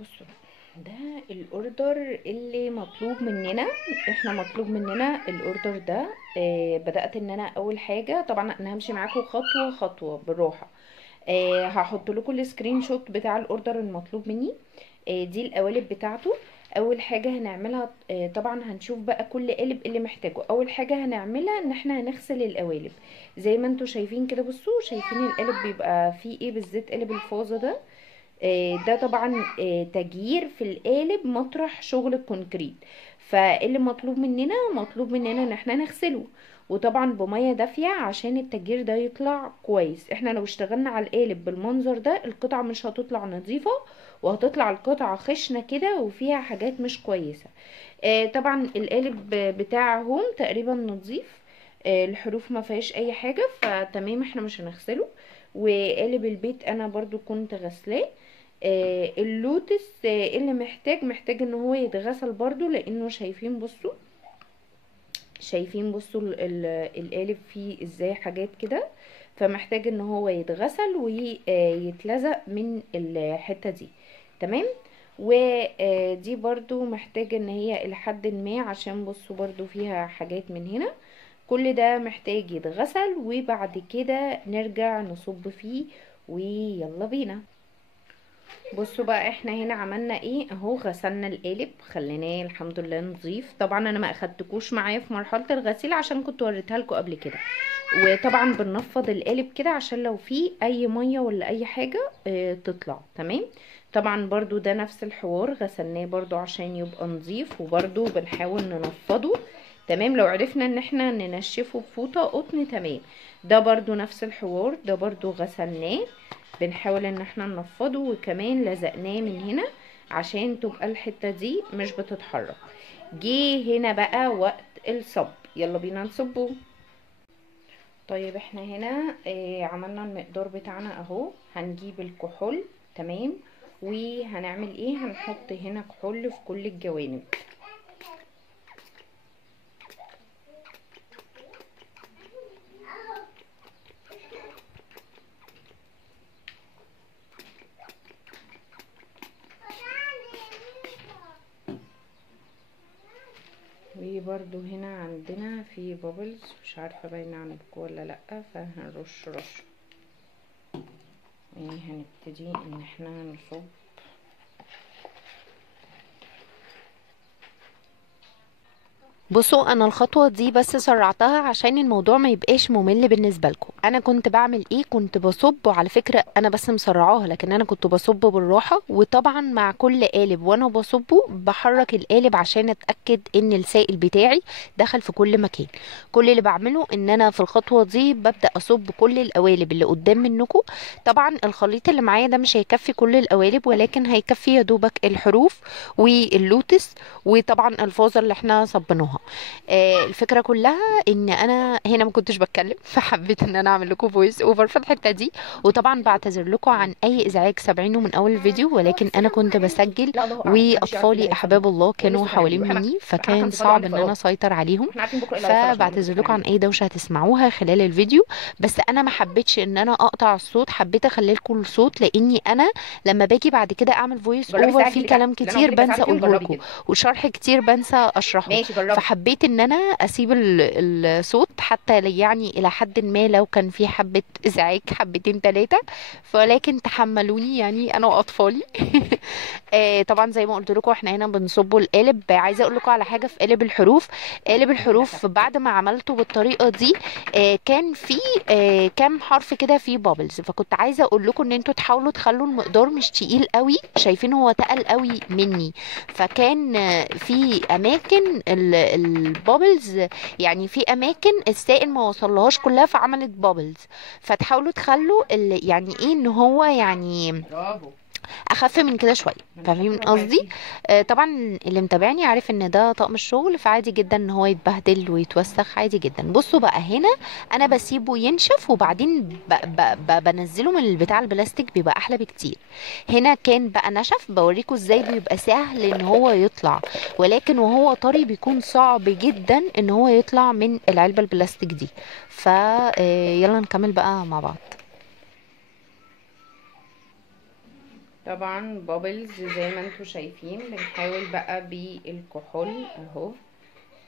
بصوا، ده الاوردر اللي مطلوب مننا. احنا مطلوب مننا الاوردر ده. بدأت ان انا اول حاجة، طبعا انا همشي معاكم خطوة خطوة بالراحة. هحط لكم السكرين شوت بتاع الاوردر المطلوب مني. دي القوالب بتاعته. اول حاجة هنعملها، طبعا هنشوف بقى كل قالب اللي محتاجه. اول حاجة هنعملها ان احنا هنغسل القوالب زي ما انتوا شايفين كده. بصوا، شايفين القالب بيبقى فيه ايه بالذات؟ قالب الفازة ده. ده طبعا تغيير في القالب مطرح شغل الكونكريت. فاللي مطلوب مننا، مطلوب مننا ان احنا نغسله، وطبعا بمية دافية عشان التغيير ده يطلع كويس. احنا لو اشتغلنا على القالب بالمنظر ده القطعة مش هتطلع نظيفة، وهتطلع القطعة خشنة كده وفيها حاجات مش كويسة. طبعا القالب بتاع هوم تقريبا نظيف. الحروف ما فيهاش اي حاجة، فتمام احنا مش هنغسله. وقالب البيت انا برضو كنت غسلاه. اللوتس اللي محتاج ان هو يتغسل برضو، لانه شايفين بصوا، شايفين بصوا القالب فيه ازاي حاجات كده. فمحتاج ان هو يتغسل ويتلزق من الحتة دي. تمام. ودي برضو محتاج ان هي الى حد ما، عشان بصوا برضو فيها حاجات من هنا. كل ده محتاج يتغسل، وبعد كده نرجع نصب فيه. ويلا بينا. بصوا بقى، احنا هنا عملنا ايه اهو. غسلنا القالب، خليناه الحمد لله نظيف. طبعا انا ما اخدتكوش معايا في مرحله الغسيل عشان كنت وريتها لكم قبل كده. وطبعا بنفض القالب كده عشان لو فيه اي ميه ولا اي حاجه تطلع. تمام. طبعا برضو ده نفس الحوار، غسلناه برضو عشان يبقى نظيف، وبرضو بنحاول ننفضه. تمام. لو عرفنا ان احنا ننشفه بفوطه قطن تمام. ده برضو نفس الحوار، ده برضو غسلناه، بنحاول ان احنا ننفضه، وكمان لزقناه من هنا عشان تبقى الحتة دي مش بتتحرك. جه هنا بقى وقت الصب، يلا بينا نصبه. طيب احنا هنا عملنا المقدار بتاعنا اهو. هنجيب الكحول. تمام. وهنعمل ايه؟ هنحط هنا كحول في كل الجوانب. وبرده هنا عندنا في بابلز، مش عارفة باينة عندكم ولا لأ، فهنرش رش. هنبتدي ان احنا نصب. بصوا، انا الخطوه دي بس سرعتها عشان الموضوع ما يبقاش ممل بالنسبه لكم. انا كنت بعمل ايه؟ كنت بصب، على فكره انا بس مسرعاها، لكن انا كنت بصب بالراحه. وطبعا مع كل قالب وانا بصبه بحرك القالب عشان اتاكد ان السائل بتاعي دخل في كل مكان. كل اللي بعمله ان انا في الخطوه دي ببدا اصب كل القوالب اللي قدام منكم. طبعا الخليط اللي معايا ده مش هيكفي كل القوالب، ولكن هيكفي يا دوبك الحروف واللوتس، وطبعا الفازة اللي احنا صبناها. الفكره كلها ان انا هنا ما كنتش بتكلم فحبيت ان انا اعمل لكم فويس اوفر في الحته دي. وطبعا بعتذر لكم عن اي ازعاج سامعينه من اول الفيديو، ولكن انا كنت بسجل لا، الله اعلم، محدش يعرف ايه اللي واطفالي هيحصل احباب بكره. الله هو كانوا لسه صغيرين، حوالين واحنا مني، محمد كان فكان بيصلي صعب عندي ان انا فراغ، اسيطر عليهم. واحنا عارفين بكره ايه اللي هيحصل عشان ما نردش فبعتذر لكم عن عليهم. اي دوشه هتسمعوها خلال الفيديو. بس انا ما حبيتش ان انا اقطع الصوت، حبيت اخلي لكم الصوت، لاني انا لما باجي بعد كده اعمل فويس جربي اوفر الساعات دي فيه اللي تحت كلام اللي انا قلت كتير لك بنسى بساعدك فيهم، اقوله جربي لكم، كده. وشرح كتير بنسى اشرحه. ماشي، جربي. فحبيت ان انا اسيب الصوت حتى يعني الى حد ما لو كان في حبة ازعاج حبتين تلاتة، ولكن تحملوني يعني انا واطفالي. طبعا زي ما قلت لكم احنا هنا بنصبوا القالب. عايزه اقول لكم على حاجه في قالب الحروف. قالب للاسف. الحروف بعد ما عملته بالطريقه دي كان في كام حرف كده فيه بابلز، فكنت عايزه اقول لكم ان انتوا تحاولوا تخلوا المقدار مش تقيل قوي. شايفين هو تقل قوي مني، فكان في اماكن البابلز، يعني في اماكن السائل ما وصلهاش كلها فعملت بابلز. فتحاولوا تخلوا يعني ايه ان هو يعني برافو. اخف من كده شويه. ما انا فاهمين شاطره اهو، قصدي؟ عرفتي. طبعا اللي متابعني عارف ان ده طقم الشغل، فعادي جدا ان هو يتبهدل ويتوسخ عادي جدا. بصوا بقى هنا انا بسيبه ينشف وبعدين بنزله من البتاع البلاستيك، بيبقى احلى بكتير. هنا كان بقى نشف، بوريكم ازاي بيبقى سهل ان هو يطلع، ولكن وهو طري بيكون صعب جدا ان هو يطلع من العلبه البلاستيك دي. يلا نكمل بقى مع بعض. طبعا بابلز زي ما انتوا شايفين. بنحاول بقى بالكحول اهو،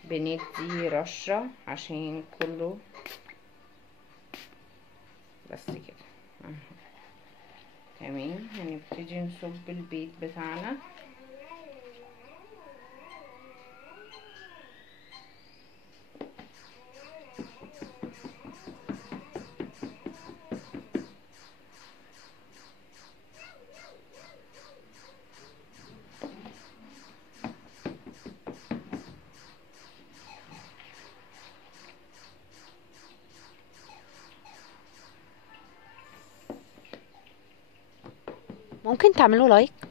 بندي رشة عشان كله بس كده اهو. تمام، هنبتدي نصب البيض بتاعنا.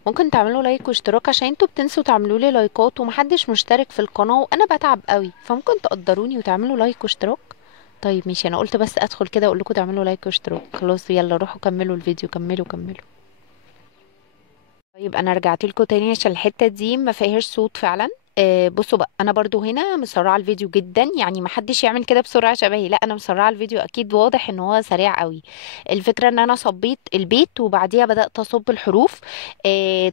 ممكن تعملوا لايك واشتراك، عشان انتوا بتنسوا تعملوا لي لايكات ومحدش مشترك في القناة وانا بتعب قوي، فممكن تقدروني وتعملوا لايك واشتراك. طيب ماشي، انا قلت بس ادخل كده اقول لكم تعملوا لايك واشتراك. خلاص يلا روحوا كملوا الفيديو، كملوا. طيب انا رجعت لكم تاني عشان الحته دي ما فيهاش صوت فعلا. بصوا بقى، انا برضو هنا مسرعه الفيديو جدا، يعني ما حدش يعمل كده بسرعه شبهي، لا انا مسرعه الفيديو، اكيد واضح ان هو سريع قوي. الفكره ان انا صبيت البيت وبعديها بدات اصب الحروف.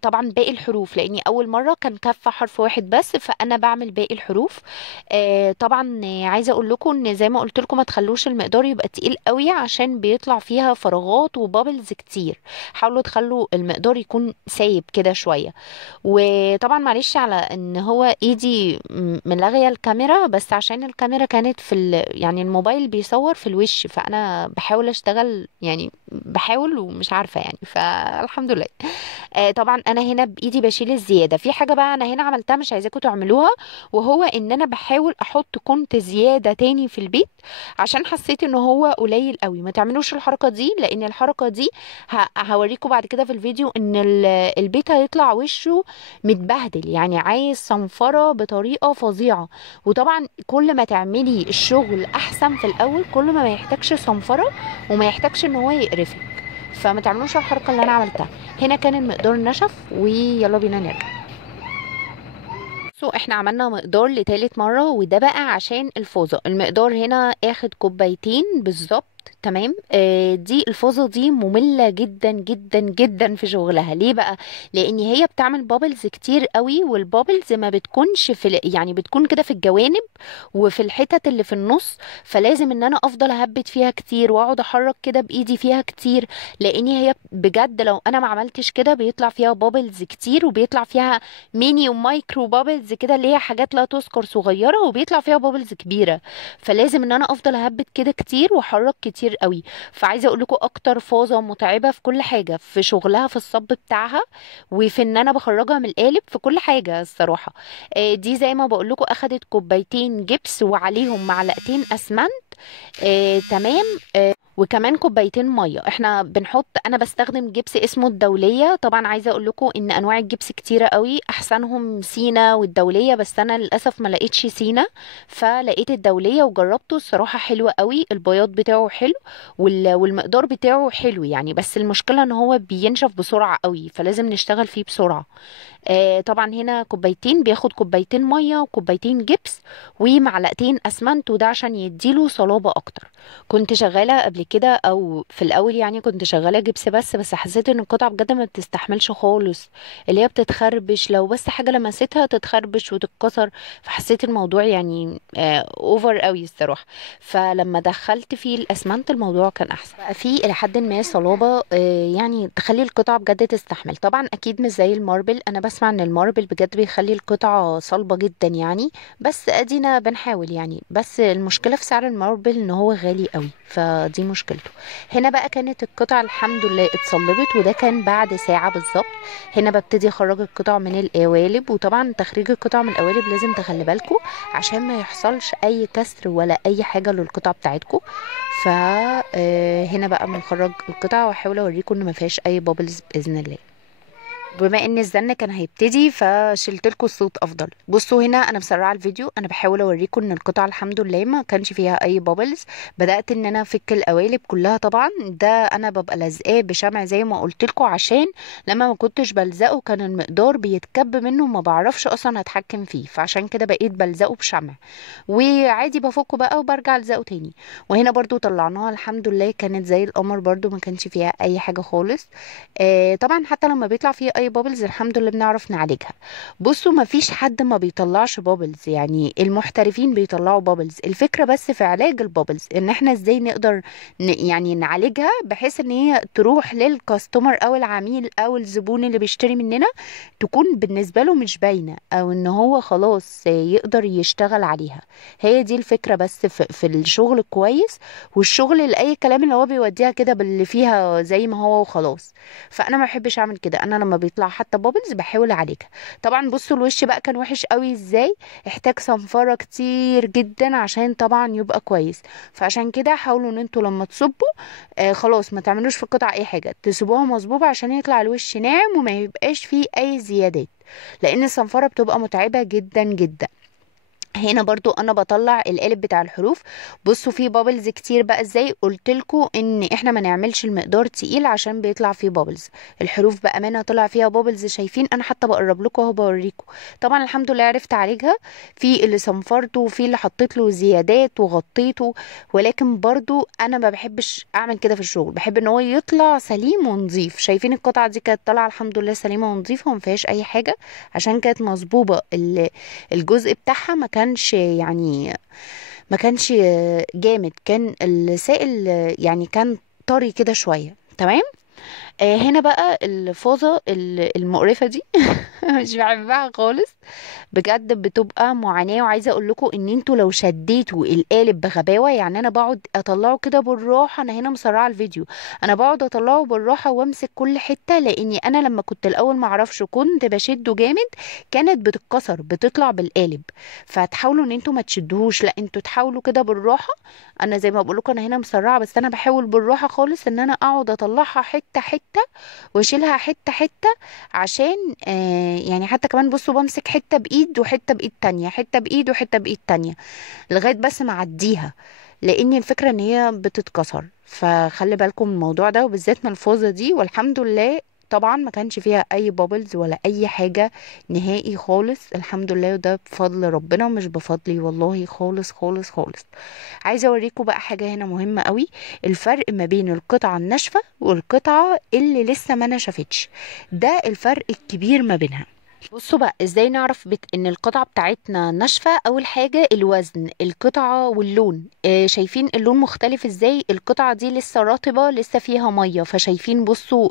طبعا باقي الحروف، لاني اول مره كان كفه حرف واحد بس، فانا بعمل باقي الحروف. طبعا عايزه اقول لكم ان زي ما قلت لكم ما تخلوش المقدار يبقى تقيل قوي عشان بيطلع فيها فراغات وبابلز كتير. حاولوا تخلوا المقدار يكون سايب كده شويه. وطبعا معلش على ان هو ايدي ملغيه الكاميرا، بس عشان الكاميرا كانت يعني الموبايل بيصور في الوش، فانا بحاول اشتغل يعني، بحاول ومش عارفه يعني، فالحمد لله. طبعا انا هنا بايدي بشيل الزياده. في حاجه بقى انا هنا عملتها مش عايزاكم تعملوها، وهو ان انا بحاول احط كنت زياده تاني في البيت، عشان حسيت ان هو قليل قوي. ما تعملوش الحركه دي، لان الحركه دي هوريكم بعد كده في الفيديو ان البيت هيطلع وشه متبهدل، يعني عايز صنفره بطريقه فظيعه. وطبعا كل ما تعملي الشغل احسن في الاول، كل ما يحتاجش صنفره وما يحتاجش ان هو يقرفك. فما تعملوش الحركه اللي انا عملتها. هنا كان المقدار نشف، ويلا بينا نرجع. احنا عملنا مقدار لتالت مرة، وده بقى عشان الفوزة. المقدار هنا اخد كوبايتين بالظبط. تمام. دي الفوزة دي مملة جدا جدا جدا في شغلها. ليه بقى؟ لان هي بتعمل بابلز كتير قوي، والبابلز ما بتكونش يعني بتكون كده في الجوانب وفي الحتت اللي في النص، فلازم ان انا افضل اهبت فيها كتير واقعد احرك كده بايدي فيها كتير. لان هي بجد لو انا ما عملتش كده بيطلع فيها بابلز كتير، وبيطلع فيها ميني ومايكرو بابلز كده، اللي هي حاجات لا تذكر صغيره، وبيطلع فيها بابلز كبيره. فلازم ان انا افضل اهبط كده كتير واحرك كتير قوي. فعايزه اقول لكم اكتر فازه متعبه في كل حاجه، في شغلها في الصب بتاعها، وفي ان انا بخرجها من القالب، في كل حاجه الصراحه. دي زي ما بقول لكم اخدت كوبايتين جبس وعليهم معلقتين اسمنت. تمام. وكمان كوبايتين ميه. احنا بنحط، انا بستخدم جبس اسمه الدوليه. طبعا عايزه اقول لكم ان انواع الجبس كتيره قوي، احسنهم سينا والدوليه، بس انا للاسف ما لقيتش سينا، فلقيت الدوليه وجربته. الصراحه حلو قوي، البياض بتاعه حلو والمقدار بتاعه حلو يعني، بس المشكله ان هو بينشف بسرعه قوي، فلازم نشتغل فيه بسرعه. طبعا هنا كوبايتين، بياخد كوبايتين ميه وكوبايتين جبس ومعلقتين اسمنت، وده عشان يديله صلابه اكتر. كنت شغاله قبل كده، او في الاول يعني كنت شغاله جبس بس حسيت ان القطعه بجد ما بتستحملش خالص، اللي هي بتتخربش، لو بس حاجه لمستها تتخربش وتتكسر. فحسيت الموضوع يعني اوفر قوي الصراحه. فلما دخلت فيه الاسمنت الموضوع كان احسن، بقى فيه الى حد ما صلابه، يعني تخلي القطعه بجد تستحمل. طبعا اكيد مش زي الماربل، انا بسمع ان الماربل بجد بيخلي القطعه صلبه جدا يعني، بس ادينا بنحاول يعني. بس المشكله في سعر الماربل ان هو غالي قوي، فدي مشكلته. هنا بقى كانت القطع الحمد لله اتصلبت، وده كان بعد ساعه بالظبط. هنا ببتدي اخرج القطع من القوالب، وطبعا تخريج القطع من القوالب لازم تخلي بالكم عشان ما يحصلش اي كسر ولا اي حاجه للقطع بتاعتكم. فهنا بقى بنخرج القطع، واحاول اوريكم ان ما فيهاش اي بابلز باذن الله. بما ان الزن كان هيبتدي فشلت لكم الصوت افضل. بصوا هنا انا مسرعه الفيديو، انا بحاول اوريكم ان القطعه الحمد لله ما كانش فيها اي بابلز. بدات ان انا افك القوالب كلها، طبعا ده انا ببقى لازقاه بشمع زي ما قلت لكم، عشان لما ما كنتش بلزقه كان المقدار بيتكب منه وما بعرفش اصلا اتحكم فيه، فعشان كده بقيت بلزقه بشمع وعادي بفكه بقى وبرجع الزقه تاني. وهنا برضو طلعناها الحمد لله كانت زي القمر، برضو ما كانش فيها اي حاجه خالص. طبعا حتى لما بيطلع فيه اي بابلز الحمد لله بنعرف نعالجها. بصوا ما فيش حد ما بيطلعش بابلز، يعني المحترفين بيطلعوا بابلز. الفكره بس في علاج البابلز ان احنا ازاي نقدر يعني نعالجها بحيث ان هي تروح للكاستمر او العميل او الزبون اللي بيشتري مننا تكون بالنسبه له مش باينه، او ان هو خلاص يقدر يشتغل عليها. هي دي الفكره بس في الشغل كويس، والشغل لاي كلام اللي هو بيوديها كده باللي فيها زي ما هو وخلاص. فانا ما بحبش اعمل كده، انا لما بيطلع حتى بابلز بحاول اعالجها. طبعا بصوا الوش بقى كان وحش قوي ازاي، احتاج صنفره كتير جدا عشان طبعا يبقى كويس. فعشان كده حاولوا ان انتوا لما تصبوا خلاص ما تعملوش في القطع اي حاجه، تسيبوها مظبوطه عشان يطلع الوش ناعم وما يبقاش فيه اي زيادات، لان الصنفره بتبقى متعبه جدا جدا. هنا برضو انا بطلع القالب بتاع الحروف. بصوا فيه بابلز كتير بقى ازاي، قلت لكم ان احنا ما نعملش المقدار تقيل عشان بيطلع فيه بابلز. الحروف بامانه طلع فيها بابلز، شايفين انا حتى بقرب لكم اهو بوريكم. طبعا الحمد لله عرفت اعالجها، في اللي صنفرته وفي اللي حطيت له زيادات وغطيته، ولكن برضو انا ما بحبش اعمل كده في الشغل، بحب ان هو يطلع سليم ونظيف. شايفين القطعه دي كانت طالعه الحمد لله سليمه ونظيفه وما فيهاش اي حاجه، عشان كانت مظبوطه. الجزء بتاعها ما كانش جامد، كان السائل يعني كان طري كده شوية. تمام. هنا بقى الفازة المقرفة دي مش بحبها خالص بجد، بتبقى معاناة. وعايزة اقول لكم ان انتوا لو شديتوا القالب بغباوة، يعني انا بقعد اطلعه كده بالراحة، انا هنا مسرعة الفيديو، انا بقعد اطلعه بالراحة وامسك كل حتة، لاني انا لما كنت الاول معرفش كنت بشده جامد كانت بتتكسر بتطلع بالقالب. فتحاولوا ان انتوا ما تشدوهوش، لا انتوا تحاولوا كده بالراحة. انا زي ما بقول لكم انا هنا مسرعة، بس انا بحاول بالراحة خالص ان انا اقعد اطلعها حتة حتة واشيلها حتة حتة، عشان يعني حتى كمان بصوا بمسك حتة بايد وحتة بايد تانية، حتة بايد وحتة بايد تانية، لغاية بس ما اعديها، لان الفكرة ان هي بتتكسر. فخلي بالكم من الموضوع ده، وبالذات من الفوزة دي. والحمد لله طبعا ما كانش فيها اي بابلز ولا اي حاجة نهائي خالص الحمد لله، وده بفضل ربنا مش بفضلي والله خالص خالص خالص. عايزة اوريكم بقى حاجة هنا مهمة قوي، الفرق ما بين القطعة الناشفة والقطعة اللي لسه ما نشفتش، ده الفرق الكبير ما بينها. بصوا بقى ازاي نعرف ان القطعة بتاعتنا ناشفة. اول حاجة الوزن القطعة واللون، شايفين اللون مختلف ازاي، القطعة دي لسه رطبة لسه فيها مية، فشايفين بصوا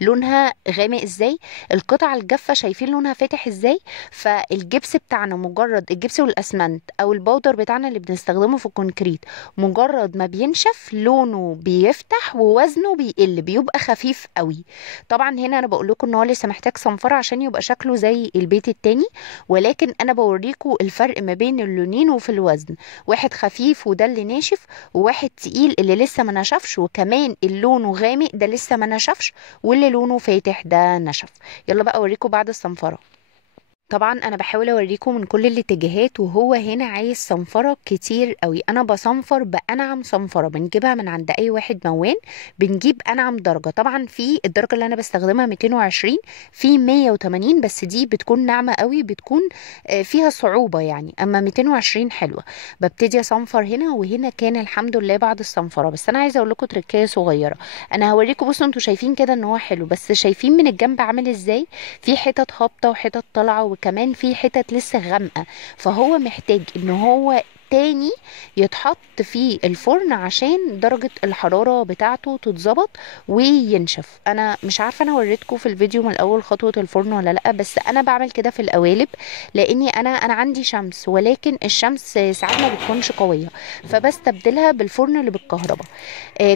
لونها غامق ازاي. القطعة الجافة شايفين لونها فاتح ازاي. فالجبس بتاعنا مجرد الجبس والاسمنت او البودر بتاعنا اللي بنستخدمه في الكونكريت، مجرد ما بينشف لونه بيفتح ووزنه بيقل، بيبقى خفيف قوي. طبعا هنا انا بقول لكم ان هو لسه محتاج صنفرة عشان يبقى شكله زي البيت التاني، ولكن انا بوريكم الفرق ما بين اللونين وفي الوزن، واحد خفيف وده اللي ناشف، وواحد تقيل اللي لسه ما نشفش، وكمان اللون غامق ده لسه ما نشفش، واللي لونه فاتح ده نشف. يلا بقى اوريكم بعد الصنفرة. طبعا انا بحاول اوريكم من كل الاتجاهات، وهو هنا عايز صنفره كتير قوي. انا بصنفر بانعم صنفره بنجيبها من عند اي واحد موان، بنجيب انعم درجه. طبعا في الدرجه اللي انا بستخدمها 220، في 180 بس دي بتكون ناعمه قوي، بتكون فيها صعوبه يعني، اما 220 حلوه. ببتدي اصنفر هنا وهنا، كان الحمد لله بعد الصنفره. بس انا عايزه اقول لكم تركيه صغيره، انا هوريكم. بصوا انتوا شايفين كده ان هو حلو، بس شايفين من الجنب عامل ازاي، في حتت هابطه وحتت طالعه، وكمان في حتت لسه غامقه، فهو محتاج ان هو تاني يتحط في الفرن عشان درجة الحرارة بتاعته تتظبط وينشف. انا مش عارفة انا وريتكم في الفيديو من الاول خطوة الفرن ولا لا، بس انا بعمل كده في القوالب، لاني انا عندي شمس، ولكن الشمس ساعات ما بتكونش قوية، فبستبدلها بالفرن اللي بالكهرباء.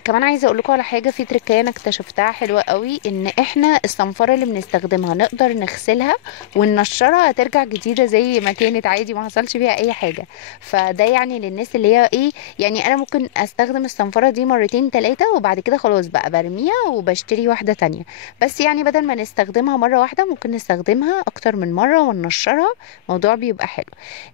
كمان عايزه اقول لكم على حاجه، في تركية انا اكتشفتها حلوه قوي، ان احنا الصنفره اللي بنستخدمها نقدر نغسلها وننشرها ترجع جديده زي ما كانت عادي، ما حصلش فيها اي حاجه. فده يعني للناس اللي هي ايه، يعني انا ممكن استخدم الصنفرة دي مرتين تلاتة وبعد كده خلاص بقى برميها وبشتري واحدة تانية. بس يعني بدل ما نستخدمها مرة واحدة ممكن نستخدمها اكتر من مرة وننشرها، الموضوع بيبقى حلو.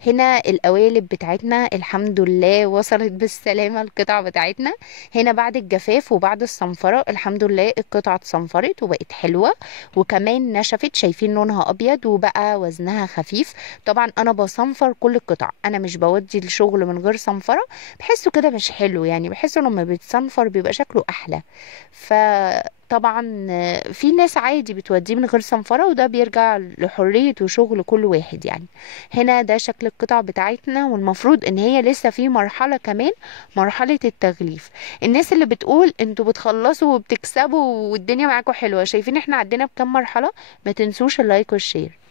هنا القوالب بتاعتنا الحمد لله وصلت بالسلامة، القطع بتاعتنا هنا بعد الجفاف وبعد الصنفرة الحمد لله القطعة اتصنفرت وبقت حلوة، وكمان نشفت، شايفين لونها ابيض وبقى وزنها خفيف. طبعا انا بصنفر كل القطع، انا مش بودي الشغل من غير صنفرة، بحسه كده مش حلو، يعني بحسه لما بيتصنفر بيبقى شكله احلى. فطبعا في ناس عادي بتوديه من غير صنفرة، وده بيرجع لحرية وشغل كل واحد يعني. هنا ده شكل القطع بتاعتنا، والمفروض ان هي لسه في مرحلة كمان، مرحلة التغليف. الناس اللي بتقول انتوا بتخلصوا وبتكسبوا والدنيا معاكم حلوة، شايفين احنا عدينا بكام مرحلة؟ ما تنسوش اللايك والشير.